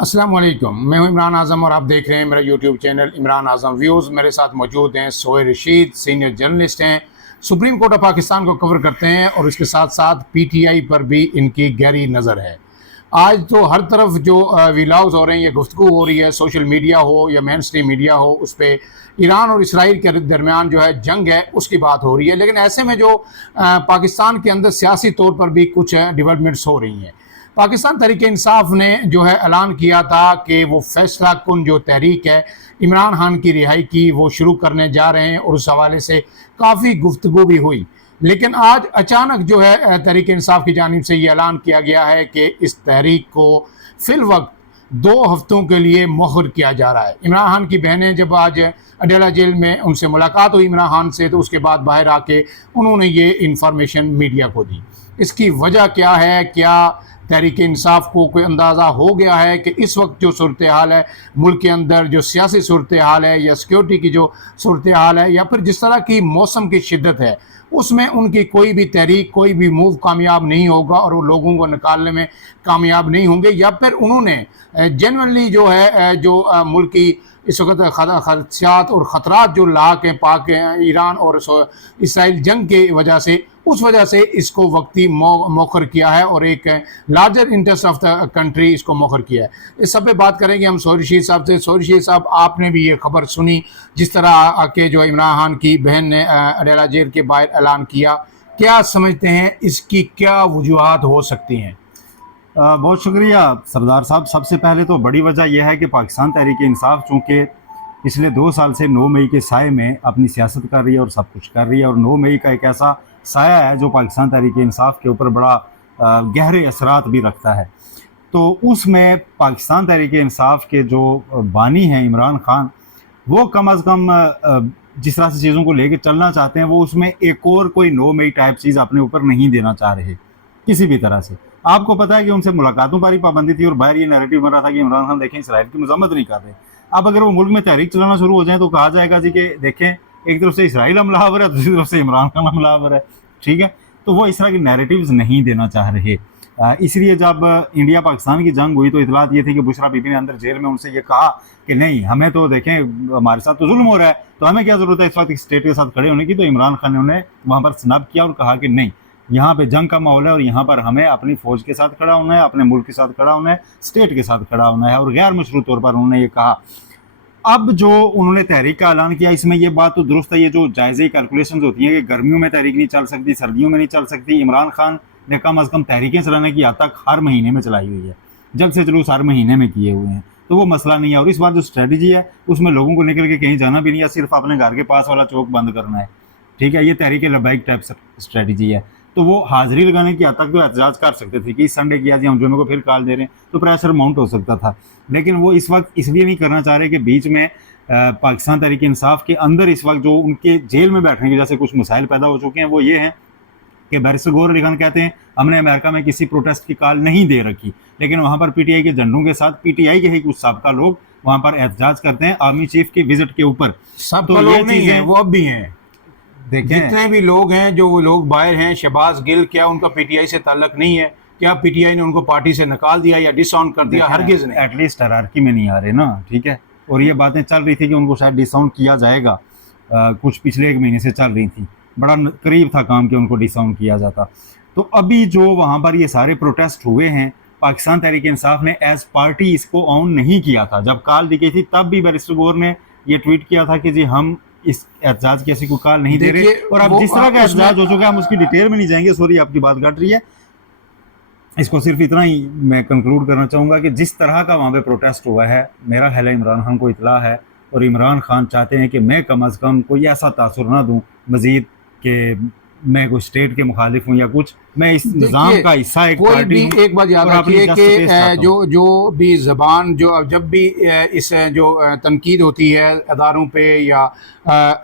अस्सलाम वालेकुम, मैं हूं इमरान आज़म और आप देख रहे हैं मेरा यूट्यूब चैनल इमरान आज़म व्यूज़। मेरे साथ मौजूद हैं सोहेल रशीद, सीनियर जर्नलिस्ट हैं, सुप्रीम कोर्ट ऑफ पाकिस्तान को कवर करते हैं और इसके साथ साथ पीटीआई पर भी इनकी गहरी नज़र है। आज तो हर तरफ जो व्लॉग्स हो रहे हैं, ये गुफ्तगू हो रही है, सोशल मीडिया हो या मेन स्ट्रीम मीडिया हो, उस पर ईरान और इसराइल के दरमियान जो है जंग है उसकी बात हो रही है। लेकिन ऐसे में जो पाकिस्तान के अंदर सियासी तौर पर भी कुछ डेवलपमेंट्स हो रही हैं। पाकिस्तान तहरीक इंसाफ ने जो है ऐलान किया था कि वो फैसला कुन जो तहरीक है इमरान खान की रिहाई की वो शुरू करने जा रहे हैं और उस हवाले से काफ़ी गुफ्तगू भी हुई। लेकिन आज अचानक जो है तहरीक इंसाफ की जानिब से ये ऐलान किया गया है कि इस तहरीक को फिल वक्त 2 हफ्तों के लिए मुअख्खर किया जा रहा है। इमरान खान की बहनें जब आज अडेला जेल में उनसे मुलाकात हुई इमरान खान से, तो उसके बाद बाहर आके उन्होंने ये इंफॉर्मेशन मीडिया को दी। इसकी वजह क्या है? क्या तहरीक इंसाफ को कोई अंदाज़ा हो गया है कि इस वक्त जो सूरत हाल है मुल्क के अंदर, जो सियासी सूरत हाल है या सिक्योरिटी की जो सूरत हाल है या फिर जिस तरह की मौसम की शिद्दत है, उसमें उनकी कोई भी तहरीक, कोई भी मूव कामयाब नहीं होगा और वो लोगों को निकालने में कामयाब नहीं होंगे, या फिर उन्होंने जेन्युइनली जो है जो मुल्क की इस वक्त खदशात और ख़तरात जो लाक हैं पाक ईरान और इसराइल जंग की वजह से, उस वजह से इसको वक्ती मौखर किया है और एक larger interest of the country इसको मौखर किया है। इस सब पे बात करेंगे हम सोहेल रशीद साहब से। सोहेल रशीद साहब, आपने भी ये खबर सुनी जिस तरह आके जो इमरान खान की बहन ने अडेला जेल के बाहर ऐलान किया, क्या समझते हैं इसकी क्या वजूहात हो सकती हैं? बहुत शुक्रिया सरदार साहब। सबसे पहले तो बड़ी वजह यह है कि पाकिस्तान तहरीक इंसाफ चूँकि पिछले 2 साल से 9 मई के साए में अपनी सियासत कर रही है और सब कुछ कर रही है, और 9 मई का एक ऐसा साया है जो पाकिस्तान तहरीक इंसाफ के ऊपर बड़ा गहरे असरात भी रखता है। तो उसमें पाकिस्तान तहरीक इंसाफ के जो बानी हैं इमरान खान, वो कम अज़ कम जिस तरह से चीज़ों को लेकर चलना चाहते हैं, वो उसमें एक और कोई 9 मई टाइप चीज़ अपने ऊपर नहीं देना चाह रहे किसी भी तरह से। आपको पता है कि उनसे मुलाकातों पर ही पाबंदी थी और बाहर ये नैरेटिव बन रहा था कि इमरान खान देखें इसराइल की मजम्मत नहीं कर रहे। अब अगर वो मुल्क में तहरीक चलाना शुरू हो जाए तो कहा जाएगा जी कि देखें एक तरफ से इसराइल हमलावर है, दूसरी तरफ से इमरान खान हमलावर है, ठीक है। तो वो इस तरह के नैरेटिव्स नहीं देना चाह रहे। इसलिए जब इंडिया पाकिस्तान की जंग हुई तो इतलात ये थी कि बुशरा बीबी ने अंदर जेल में उनसे ये कहा कि नहीं, हमें तो देखें हमारे साथ तो जुल्म हो रहा है, तो हमें क्या ज़रूरत है इस वक्त स्टेट के साथ खड़े होने की। तो इमरान खान ने उन्हें वहाँ पर स्नब किया और कहा कि नहीं, यहाँ पे जंग का माहौल है और यहाँ पर हमें अपनी फ़ौज के साथ खड़ा होना है, अपने मुल्क के साथ खड़ा होना है, स्टेट के साथ खड़ा होना है, और गैर मशरूत तौर पर उन्होंने ये कहा। अब जो उन्होंने तहरीक का ऐलान किया, इसमें ये बात तो दुरुस्त है, ये जो जायज़े कैलकुलेशंस होती हैं कि गर्मियों में तहरीक नहीं चल सकती, सर्दियों में नहीं चल सकती। इमरान खान ने कम अज़ कम तहरीकें चलाने की हद तक हर महीने में चलाई हुई है, जल्द से जुलूस हर महीने में किए हुए हैं, तो वो मसला नहीं है। और इस बार जो स्ट्रेटजी है उसमें लोगों को निकल के कहीं जाना भी नहीं है, सिर्फ अपने घर के पास वाला चौक बंद करना है, ठीक है। ये तहरीक लब्बैक टाइप स्ट्रेटजी है। तो वो हाजिरी लगाने की हद तक तो एहतजाज कर सकते थे कि इस संडे किया जी हम जुम्मे को फिर कॉल दे रहे हैं, तो प्रेशर माउंट हो सकता था। लेकिन वो इस वक्त इसलिए नहीं करना चाह रहे कि बीच में पाकिस्तान तहरीक इंसाफ के अंदर इस वक्त जो उनके जेल में बैठने की वजह से कुछ मसाइल पैदा हो चुके हैं, वो ये हैं कि बैरिस्टर गौहर अली खान कहते हैं हमने अमेरिका में किसी प्रोटेस्ट की कॉल नहीं दे रखी, लेकिन वहाँ पर पीटीआई के झंडों के साथ पीटीआई के ही कुछ साबका लोग वहाँ पर एहतजाज करते हैं आर्मी चीफ के विजिट के ऊपर। सबका लोग नहीं है, वो अब भी हैं। देखें, जितने भी लोग हैं, जो वो लोग बाहर हैं, शहबाज गिल, क्या उनका पीटीआई से ताल्लुक नहीं है? क्या पीटीआई ने उनको पार्टी से निकाल दिया या डिसऑन कर दिया? हरगिज़ नहीं। एटलीस्ट हायरार्की में नहीं आ रहे ना, ठीक है। और ये बातें चल रही थी कि उनको शायद डिसऑन किया जाएगा, कुछ पिछले 1 महीने से चल रही थी, बड़ा करीब था काम कि उनको डिसऑन किया जाता। तो अभी जो वहाँ पर ये सारे प्रोटेस्ट हुए हैं, पाकिस्तान तहरीक इंसाफ ने एज पार्टी इसको ऑन नहीं किया था। जब कॉल दी गई थी तब भी बैरिस्टर गौहर ने ये ट्वीट किया था कि जी हम इस एहतजाज की ऐसी कोई कॉल नहीं दे रहे। और अब जिस तरह का एहतजाज हो चुका है हम उसकी डिटेल में नहीं जाएंगे, सॉरी आपकी बात घट रही है। इसको सिर्फ इतना ही मैं कंक्लूड करना चाहूँगा कि जिस तरह का वहाँ पे प्रोटेस्ट हुआ है, मेरा ख्याल है इमरान खान को इतला है और इमरान खान चाहते हैं कि मैं कम अज़ कम कोई ऐसा तासुर ना दूँ मज़ीद कि मैं कोई स्टेट के मुखालिफ हूँ या कुछ, मैं इस निज़ाम का हिस्सा एक कोई भी एक बात याद रखिए कि जो भी ज़बान जो जब भी इस जो तनकीद होती है अदारों पे या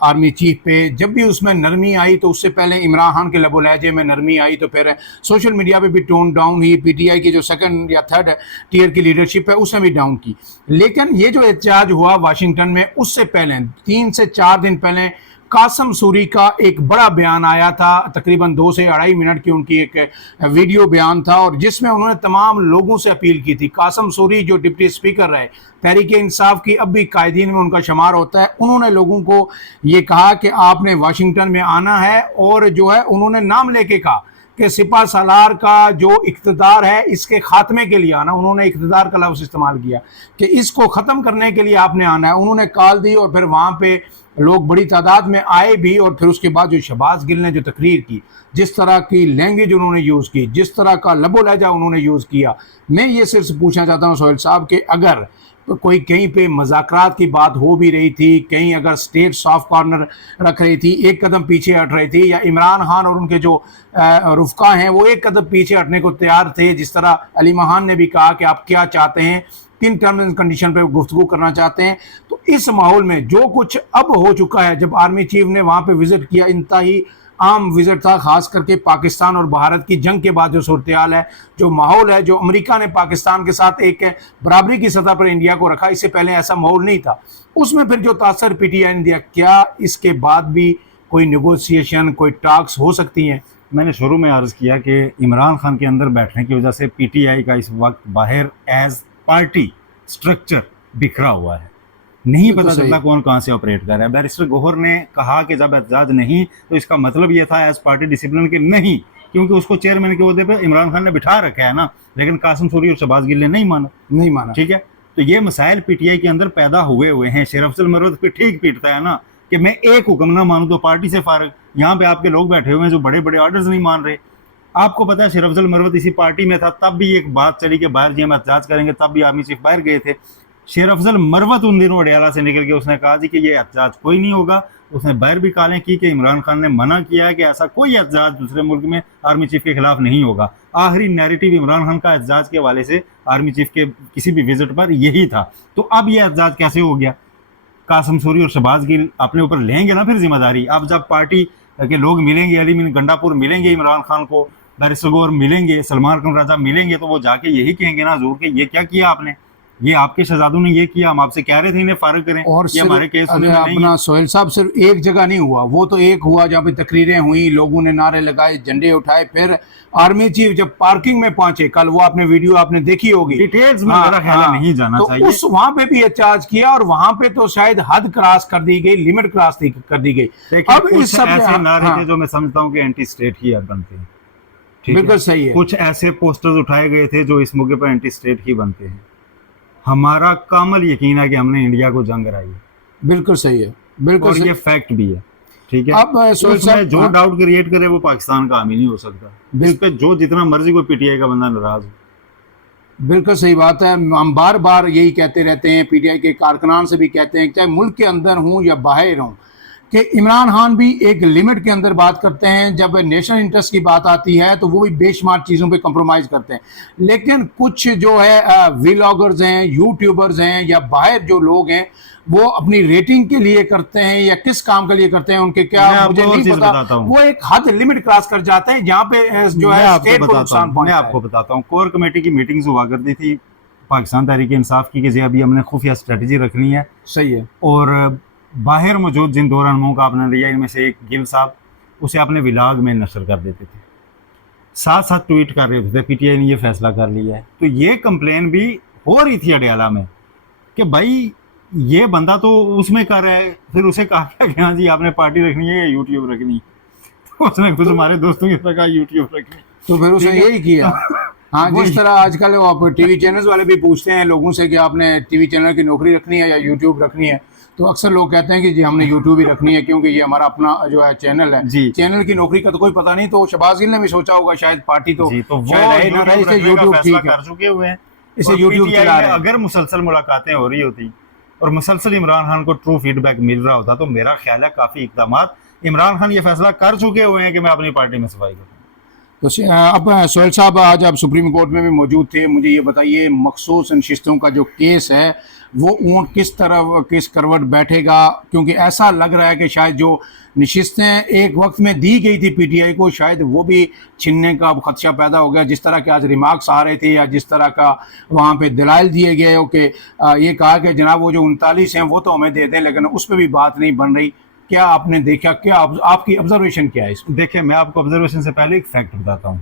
आर्मी चीफ पे, जब भी उसमें नरमी आई तो उससे पहले इमरान खान के लबो लहजे में नरमी आई, तो फिर सोशल मीडिया पे भी टोन डाउन ही, पीटीआई की जो 2nd या 3rd टियर की लीडरशिप है उसने भी डाउन की। लेकिन ये जो एहतजाज हुआ वाशिंगटन में, उससे पहले 3 से 4 दिन पहले कासम सूरी का एक बड़ा बयान आया था, तकरीबन 2 से 2.5 मिनट की उनकी एक वीडियो बयान था, और जिसमें उन्होंने तमाम लोगों से अपील की थी। कासम सूरी जो डिप्टी स्पीकर रहे तहरीक इंसाफ की, अब भी कायदीन में उनका शुमार होता है, उन्होंने लोगों को ये कहा कि आपने वाशिंगटन में आना है, और जो है उन्होंने नाम लेके कहा कि सिपा सालार का जो इक़्तिदार है इसके खात्मे के लिए आना। उन्होंने इक़्तिदार का लफ्ज़ इस्तेमाल किया कि इसको ख़त्म करने के लिए आपने आना है। उन्होंने कॉल दी और फिर वहाँ पे लोग बड़ी तादाद में आए भी, और फिर उसके बाद जो शहबाज गिल ने जो तकरीर की, जिस तरह की लैंग्वेज उन्होंने यूज़ की, जिस तरह का लबो लहजा उन्होंने यूज़ किया, मैं ये सिर्फ पूछना चाहता हूँ सोहेल साहब कि अगर कोई कहीं पे मज़ाकरात की बात हो भी रही थी, कहीं अगर स्टेट सॉफ्ट कॉर्नर रख रही थी, एक कदम पीछे हट रही थी, या इमरान खान और उनके जो रुफ़का हैं वो एक कदम पीछे हटने को तैयार थे, जिस तरह अली महान ने भी कहा कि आप क्या चाहते हैं, किन टर्म्स एंड कंडीशन पे गुफ्तगू करना चाहते हैं, तो इस माहौल में जो कुछ अब हो चुका है, जब आर्मी चीफ ने वहाँ पे विज़िट किया, इंतहाई आम विज़िट था, ख़ास करके पाकिस्तान और भारत की जंग के बाद जो सूरत हाल है, जो माहौल है, जो अमेरिका ने पाकिस्तान के साथ एक बराबरी की सतह पर इंडिया को रखा, इससे पहले ऐसा माहौल नहीं था, उसमें फिर जो तासर पीटीआई ने दिया, क्या इसके बाद भी कोई नेगोशिएशन, कोई टॉक्स हो सकती हैं? मैंने शुरू में अर्ज़ किया कि इमरान खान के अंदर बैठने की वजह से पीटीआई का इस वक्त बाहर एज पार्टी स्ट्रक्चर बिखरा हुआ है, नहीं पता चलता कौन कहाँ से ऑपरेट कर रहा है। बैरिस्टर गौहर ने कहा कि जब एहतजाज नहीं तो इसका मतलब ये था एज पार्टी डिसिप्लिन के नहीं, क्योंकि उसको चेयरमैन के ओहदे पे इमरान खान ने बिठा रखा है ना, लेकिन कासिम सूरी और शहबाज गिल ने नहीं माना। ठीक है, तो ये मसाइल पीटीआई के अंदर पैदा हुए हैं। शेर अफजल मरवत पे ठीक पीटता है ना कि मैं एक हुक्म ना मानूं तो पार्टी से फारग। यहाँ पे आपके लोग बैठे हुए हैं जो बड़े बड़े ऑर्डर्स नहीं मान रहे। आपको पता है शेर अफजल मरवत इसी पार्टी में था, तब भी एक बात चली कि बाहर जी हम एहतजाज करेंगे, तब भी आर्मी चीफ बाहर गए थे। शेर अफजल मरवत उन दिनों अडियाला से निकल के उसने कहा जी कि ये एहतजाज कोई नहीं होगा। उसने बाहर भी कालें की कि इमरान खान ने मना किया है कि ऐसा कोई एहतजाज दूसरे मुल्क में आर्मी चीफ के खिलाफ नहीं होगा। आखिरी नैरेटिव इमरान खान का एहतजाज के हवाले से आर्मी चीफ के किसी भी विजिट पर यही था। तो अब ये एहतजाज कैसे हो गया? कासिम सूरी और शहबाज गिल अपने ऊपर लेंगे ना फिर जिम्मेदारी। अब जब पार्टी के लोग मिलेंगे, अली मीन गंडापुर मिलेंगे इमरान खान को, बैरिस्टर गौहर मिलेंगे, सलमान खान राजा मिलेंगे, तो वो जाके यही कहेंगे ना हजूर के ये क्या किया आपने, ये आपके शहजादों ने ये किया, हम आपसे कह रहे थे इन्हें फारिग करें, और ये हमारे केस में अपना सोहेल साहब सिर्फ एक जगह नहीं हुआ, वो तो एक हुआ जहाँ पे तकरीरें हुई, लोगों ने नारे लगाए, झंडे उठाए, फिर आर्मी चीफ जब पार्किंग में पहुंचे, कल वो आपने वीडियो आपने देखी होगी, डिटेल्स में मेरा ख्याल नहीं जाना तो चाहिए। उस वहां पे भी एहतजाज किया, और वहां पे तो शायद हद क्रॉस कर दी गई, लिमिट क्रॉस कर दी गई। अब इस सब ऐसे नारे थे जो मैं समझता हूँ कि एंटी स्टेट ही बनते हैं। बिल्कुल सही है। कुछ ऐसे पोस्टर्स उठाए गए थे जो इस मौके पर एंटी स्टेट ही बनते हैं। हमारा कामल यकीन है कि हमने इंडिया को जंग कराई है। बिल्कुल सही है, बिल्कुल और सही। ये फैक्ट भी है। ठीक है, अब सोहेल साहब जो डाउट क्रिएट करे वो पाकिस्तान का हामी नहीं हो सकता। इस पे जो जितना मर्जी कोई पीटीआई का बंदा नाराज हो। बिल्कुल सही बात है। हम बार बार यही कहते रहते हैं, पीटीआई के कारकुनान से भी कहते हैं, चाहे मुल्क के अंदर हूँ या बाहर हूँ, कि इमरान खान भी एक लिमिट के अंदर बात करते हैं। जब नेशनल इंटरेस्ट की बात आती है तो वो भी बेशुमार चीज़ों पे कंप्रोमाइज़ करते हैं। लेकिन कुछ जो है व्लॉगर्स हैं, यूट्यूबर्स हैं, या बाहर जो लोग हैं, वो अपनी रेटिंग के लिए करते हैं या किस काम के लिए करते हैं उनके क्या मुझे नहीं पता, वो एक हद लिमिट क्रॉस कर जाते हैं जहाँ पे जो है स्टेट को नुकसान पहुंचता है। मैं आपको बताता हूँ, कोर कमेटी की मीटिंग्स हुआ करती थी पाकिस्तान तहरीक इंसाफ की कि अभी हमने खुफिया स्ट्रेटजी रखनी है। सही है। और बाहर मौजूद जिन दो रहनुमाओं का आपने लिया, इनमें से एक गिल साहब, उसे अपने विलाग में नशर कर देते थे, साथ साथ ट्वीट कर रहे थे पीटीआई ने ये फैसला कर लिया है। तो ये कंप्लेन भी हो रही थी अडियाला में कि भाई ये बंदा तो उसमें कर रहा है। फिर उसे कहा क्या कि हाँ जी आपने पार्टी रखनी है या यूट्यूब रखनी है, तो उसने कुछ हमारे दोस्तों की तरह कहा यूट्यूब रखनी, तो फिर उसने यही किया। हाँ, जिस तरह आजकल आप टीवी चैनल्स वाले भी पूछते हैं लोगों से कि आपने टीवी चैनल की नौकरी रखनी है या यूट्यूब रखनी है, तो अक्सर लोग कहते हैं कि जी हमने यूट्यूब ही रखनी है क्योंकि ये हमारा अपना जो है चैनल है। चैनल की नौकरी का तो कोई पता नहीं। तो शहबाज गिल ने भी सोचा होगा शायद पार्टी तो रहे ना रहे, इसे यूट्यूब ठीक कर चुके हुए हैं, इसे यूट्यूब चला रहे हैं। अगर मुसलसल मुलाकातें हो रही होती और मुसलसल इमरान खान को ट्रू फीडबैक मिल रहा होता तो मेरा ख्याल है काफ़ी इकदामात इमरान खान ये फैसला कर चुके हुए हैं कि मैं अपनी पार्टी में सफाई करूँ। तो अब सोहेल साहब आज आप सुप्रीम कोर्ट में भी मौजूद थे, मुझे ये बताइए मखसूस नशिस्तों का जो केस है वो ऊँट किस करवट बैठेगा, क्योंकि ऐसा लग रहा है कि शायद जो नशिस्तें एक वक्त में दी गई थी पीटीआई को शायद वो भी छीनने का अब खदशा पैदा हो गया। जिस तरह के आज रिमार्क्स आ रहे थे या जिस तरह का वहाँ पे दलाइल दिए गए हो कि ये कहा कि जनाब वो जो 39 हैं वो तो हमें दे दें, लेकिन उस पर भी बात नहीं बन रही। کیا آپ نے دیکھا, کیا آپ کی آبزرویشن کیا ہے اس میں؟ دیکھیں میں آپ کو آبزرویشن سے پہلے ایک فیکٹ بتاتا ہوں.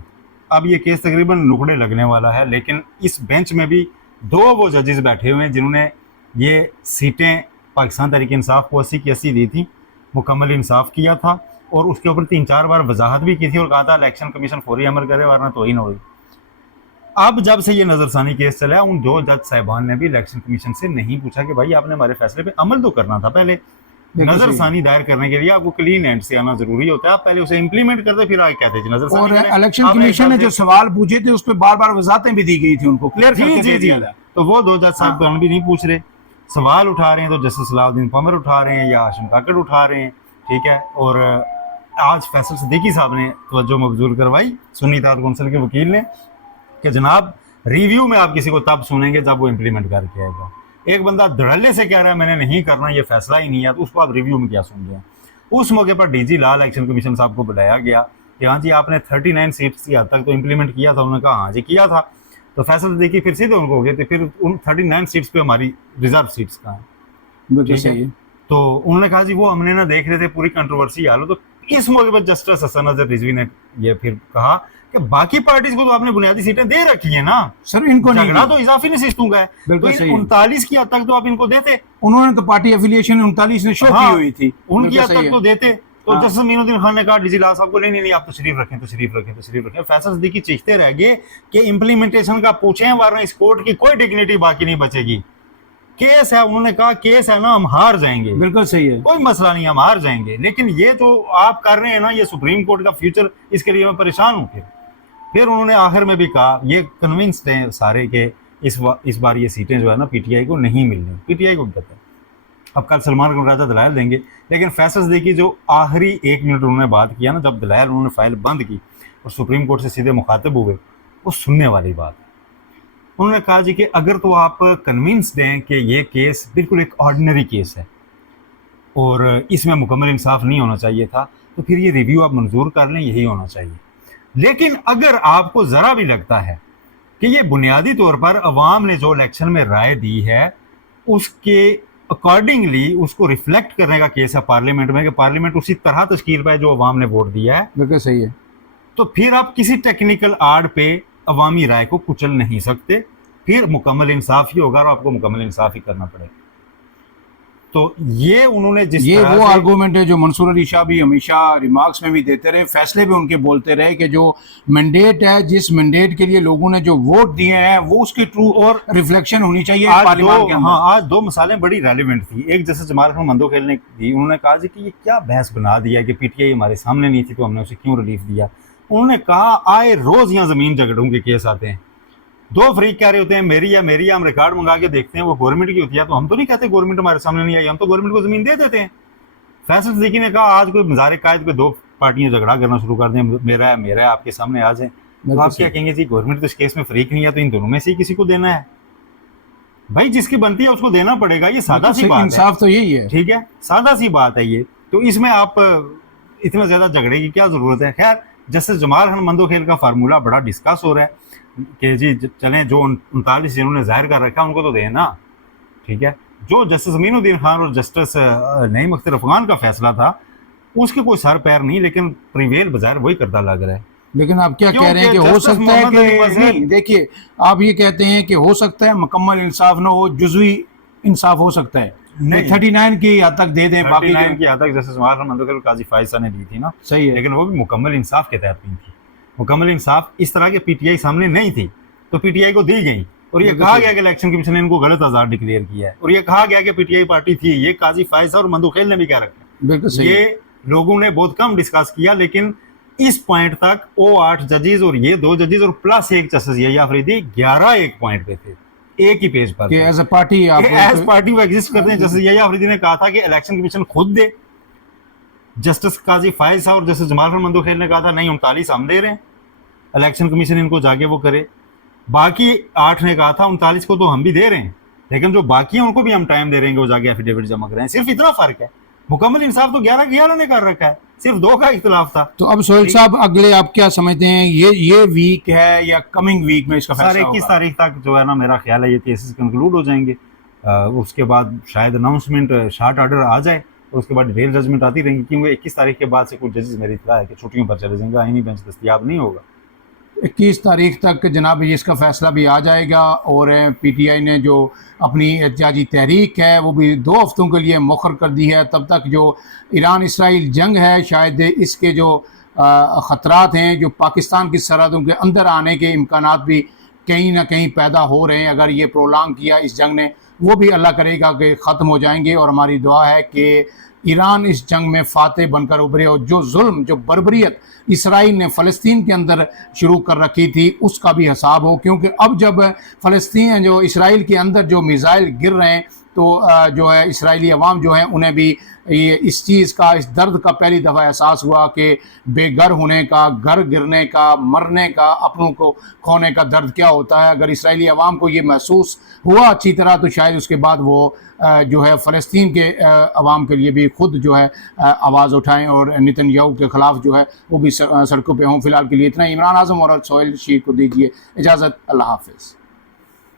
اب یہ کیس تقریباً نکڑے لگنے والا ہے, لیکن اس بینچ میں بھی 2 وہ ججز بیٹھے ہوئے ہیں جنہوں نے یہ سیٹیں پاکستان تحریک انصاف کو 80 کی 80 دی تھی, مکمل انصاف کیا تھا, اور اس کے اوپر 3-4 بار وضاحت بھی کی تھی اور کہا تھا الیکشن کمیشن فوری عمل کرے ورنہ توہین ہوئی. اب جب سے یہ نظر ثانی کیس چلا, ان 2 جج صاحبان نے بھی الیکشن کمیشن سے نہیں پوچھا کہ بھائی آپ نے ہمارے فیصلے پہ عمل تو کرنا تھا. پہلے نظر ثانی دائر کرنے کے لیے آپ کو کلین اینڈ سے آنا ضروری ہوتا ہے, آپ پہلے اسے امپلیمنٹ کرتے پھر آگے کہتے ہیں نظر ثانی. اور الیکشن کمیشن نے جو سوال پوچھے تھے اس پہ بار بار وضاحتیں بھی دی گئی تھی ان کو, کلیئر کر کے دے دیا گیا. تو وہ 2 جج صاحب بھی نہیں پوچھ رہے, سوال اٹھا رہے ہیں تو جسٹس صلاح الدین پمر اٹھا رہے ہیں یا ہاشم کاکڑ اٹھا رہے ہیں, ٹھیک ہے. اور آج فیصل صدیقی صاحب نے توجہ مبذول کروائی سنی اتحاد کونسل کے وکیل نے کہ جناب ریویو میں آپ کسی کو تب سنیں گے جب وہ امپلیمنٹ کر کے آئے گا. ایک بندہ دھڑلے سے کہہ رہا ہے میں نے نہیں کرنا, یہ فیصلہ ہی نہیں ہے, تو اس کو آپ ریویو میں کیا سن رہے ہیں. اس موقع پر ڈی جی لال الیکشن کمیشن صاحب کو بلایا گیا کہ ہاں جی آپ نے 39 سیٹس کی حد تک تو امپلیمنٹ کیا تھا. انہوں نے کہا ہاں جی کیا تھا. تو فیصل دیکھیے پھر سیدھے ان کو ہو گئے تھے, پھر ان 39 سیٹس پہ ہماری ریزرو سیٹس کہاں ہیں. تو انہوں نے کہا جی وہ ہم نے نہ دیکھ رہے تھے پوری کنٹروورسی حال ہو. تو اس موقع پر جسٹس حسن اظہر رضوی نے یہ پھر کہا کہ باقی پارٹیز کو تو آپ نے بنیادی سیٹیں دے رکھی ہیں نا سر, ان کو جھگڑا تو اضافی نشستوں کا ہے. بالکل صحیح, 39 کی حد تک تو آپ ان کو دیتے. انہوں نے تو پارٹی افیلیشن 39 نے شو کی ہوئی تھی, ان کی حد تک تو دیتے. تو جسٹس امین الدین خان نے کہا ڈی جی لال صاحب کو نہیں آپ تشریف رکھیں تشریف رکھیں تشریف رکھیں. فیصل صدیقی چیختے رہ گئے کہ امپلیمنٹیشن کا پوچھیں ورنہ اس کورٹ کی کوئی ڈگنیٹی باقی نہیں بچے گی. کیس ہے, انہوں نے کہا کیس ہے نا ہم ہار جائیں گے. بالکل صحیح ہے, کوئی مسئلہ نہیں, ہم ہار جائیں گے, لیکن یہ جو آپ کر رہے ہیں نا یہ سپریم کورٹ کا فیوچر, اس کے لیے میں پریشان ہوں. پھر انہوں نے آخر میں بھی کہا یہ کنونسڈ ہیں سارے کہ اس بار یہ سیٹیں جو ہے نا پی ٹی آئی کو نہیں ملنی. پی ٹی آئی کو بھی پتہ ہے, اب کل سلمان کو راجہ دلائل دیں گے, لیکن فیصل صدیقی جو آخری 1 منٹ انہوں نے بات کیا نا جب دلائل انہوں نے فائل بند کی اور سپریم کورٹ سے سیدھے مخاطب ہوئے, وہ سننے والی بات. انہوں نے کہا جی کہ اگر تو آپ کنونسڈ ہیں کہ یہ کیس بالکل ایک آرڈنری کیس ہے اور اس میں مکمل انصاف نہیں ہونا چاہیے تھا, تو پھر یہ ریویو آپ منظور کر لیں, یہی ہونا چاہیے. لیکن اگر آپ کو ذرا بھی لگتا ہے کہ یہ بنیادی طور پر عوام نے جو الیکشن میں رائے دی ہے اس کے اکارڈنگلی اس کو ریفلیکٹ کرنے کا کیس ہے پارلیمنٹ میں, کہ پارلیمنٹ اسی طرح تشکیل پائے جو عوام نے ووٹ دیا ہے, بالکل صحیح ہے, تو پھر آپ کسی ٹیکنیکل آڑ پہ عوامی رائے کو کچل نہیں سکتے. پھر مکمل انصاف ہی ہوگا اور آپ کو مکمل انصاف ہی کرنا پڑے. تو یہ انہوں نے جس یہ طرح وہ آرگومنٹ ہے جو منصور علی شاہ بھی ہمیشہ ریمارکس میں بھی دیتے رہے, فیصلے بھی ان کے بولتے رہے کہ جو مینڈیٹ ہے, جس مینڈیٹ کے لیے لوگوں نے جو ووٹ دیے ہیں وہ اس کی ٹرو اور ریفلیکشن ہونی چاہیے پارلیمان کے اندر. ہاں آج 2 مثالیں بڑی ریلیونٹ تھی. ایک جیسے جمال خان مندوکھیل نے دی, انہوں نے کہا جی کہ یہ کیا بحث بنا دیا کہ پی ٹی آئی ہمارے سامنے نہیں تھی تو ہم نے اسے کیوں ریلیف دیا. انہوں نے کہا آئے روز یہاں زمین جھگڑوں کے کیس آتے ہیں, 2 فریق کہہ رہے ہوتے ہیں میری ہم ریکارڈ منگا کے دیکھتے ہیں وہ گورنمنٹ کی ہوتی ہے, تو ہم تو نہیں کہتے گورنمنٹ ہمارے سامنے نہیں آئی, ہم تو گورنمنٹ کو زمین دے دیتے ہیں. فیصل صدیقی نے کہا آج کوئی مظاہرے قائد پہ 2 پارٹیاں جھگڑا کرنا شروع کر دیں, میرا ہے آپ کے سامنے آ جائیں, تو آپ کیا کہیں گے جی گورنمنٹ تو اس کیس میں فریق نہیں ہے تو ان دونوں میں سے ہی کسی کو دینا ہے. بھائی جس کی بنتی ہے اس کو دینا پڑے گا, یہ سادہ سی بات ہے, انصاف تو یہی ہے, ٹھیک ہے, سادہ سی بات ہے یہ. تو اس میں آپ اتنا زیادہ جھگڑے کی کیا ضرورت ہے. خیر جسٹس جمال خان مندوکھیل کا فارمولہ بڑا ڈسکس ہو رہا ہے کہ جی چلیں جو 39 جنہوں نے ظاہر کر رکھا ان کو تو دینا, ٹھیک ہے. جو جسٹس امین الدین خان اور جسٹس نعیم اختر افغان کا فیصلہ تھا اس کے کوئی سر پیر نہیں, لیکن پریویل بظاہر وہی کردہ لگ رہا ہے. لیکن آپ کیا کہہ رہے ہیں کہ ہو سکتا ہے کہ نہیں, دیکھیے آپ یہ کہتے ہیں کہ ہو سکتا ہے مکمل انصاف نہ ہو, جزوی انصاف ہو سکتا ہے, 39 کی حد تک دے دیں, باقی 39 کی حد تک جیسے جمال خان مندوکھیل قاضی فائز صاحب نے دی تھی نا, صحیح ہے, لیکن وہ بھی مکمل انصاف کے تحت نہیں تھی. مکمل انصاف اس طرح کے پی ٹی آئی سامنے نہیں تھی تو پی ٹی آئی کو دی گئی, اور یہ کہا گیا کہ الیکشن کمیشن نے ان کو غلط آزاد ڈکلیئر کیا ہے, اور یہ کہا گیا کہ پی ٹی آئی پارٹی تھی. یہ قاضی فائز اور مندوکھیل نے بھی کہہ رکھا, بالکل صحیح. یہ لوگوں نے بہت کم ڈسکس کیا, لیکن اس پوائنٹ تک وہ 8 ججز اور یہ 2 ججز اور پلس ایک جسٹس یحییٰ آفریدی 11 ایک پوائنٹ پہ تھے, ایک ہی پیج پر, کہ ایز اے پارٹی وہ ایگزسٹ کرتے ہیں. جسٹس یحییٰ آفریدی نے کہا تھا کہ الیکشن کمیشن خود دے, جسٹس قاضی فائز صاحب اور جسٹس جمال خان مندوکھیل نے کہا تھا نہیں 39 ہم دے رہے ہیں, الیکشن کمیشن ان کو جا کے وہ کرے. باقی 8 نے کہا تھا 39 کو تو ہم بھی دے رہے ہیں, لیکن جو باقی ہیں ان کو بھی ہم ٹائم دے رہیں گے وہ جا کے ایفیڈیوٹ جمع کریں. صرف اتنا فرق ہے. مکمل انصاف تو 11 نے کر رکھا ہے, صرف 2 کا اختلاف تھا. تو اب سہیل صاحب اگلے آپ کیا سمجھتے ہیں, یہ ویک ہے یا کمنگ ویک میں اس کا فیصلہ ہوگا؟ 21 تاریخ تک جو ہے نا میرا خیال ہے یہ کیسز کنکلوڈ ہو جائیں گے. اس کے بعد شاید اناؤنسمنٹ شارٹ آرڈر آ جائے اور اس کے بعد ڈیٹیل ججمنٹ آتی رہیں گی، کیونکہ 21 تاریخ کے بعد سے کچھ ججز میری اطلاع ہے کہ چھٹیوں پر چلے جائیں گے، آئینی بینچ دستیاب نہیں ہوگا۔ 21 تاریخ تک جناب اس کا فیصلہ بھی آ جائے گا، اور پی ٹی آئی نے جو اپنی احتجاجی تحریک ہے وہ بھی 2 ہفتوں کے لیے مؤخر کر دی ہے۔ تب تک جو ایران اسرائیل جنگ ہے، شاید اس کے جو خطرات ہیں، جو پاکستان کی سرحدوں کے اندر آنے کے امکانات بھی کہیں نہ کہیں پیدا ہو رہے ہیں، اگر یہ پرولانگ کیا اس جنگ نے، وہ بھی اللہ کرے گا کہ ختم ہو جائیں گے۔ اور ہماری دعا ہے کہ ایران اس جنگ میں فاتح بن کر ابھرے، اور جو ظلم، جو بربریت اسرائیل نے فلسطین کے اندر شروع کر رکھی تھی اس کا بھی حساب ہو، کیونکہ اب جب فلسطین جو اسرائیل کے اندر جو میزائل گر رہے ہیں تو جو ہے اسرائیلی عوام جو ہیں انہیں بھی اس چیز کا، اس درد کا پہلی دفعہ احساس ہوا کہ بے گھر ہونے کا، گھر گرنے کا، مرنے کا، اپنوں کو کھونے کا درد کیا ہوتا ہے۔ اگر اسرائیلی عوام کو یہ محسوس ہوا اچھی طرح تو شاید اس کے بعد وہ جو ہے فلسطین کے عوام کے لیے بھی خود جو ہے آواز اٹھائیں اور نتن یاہو کے خلاف جو ہے وہ بھی سڑکوں پہ ہوں۔ فی الحال کے لیے اتنا ہی۔ عمران اعظم اور سہیل رشید کو دیجیے اجازت، اللہ حافظ۔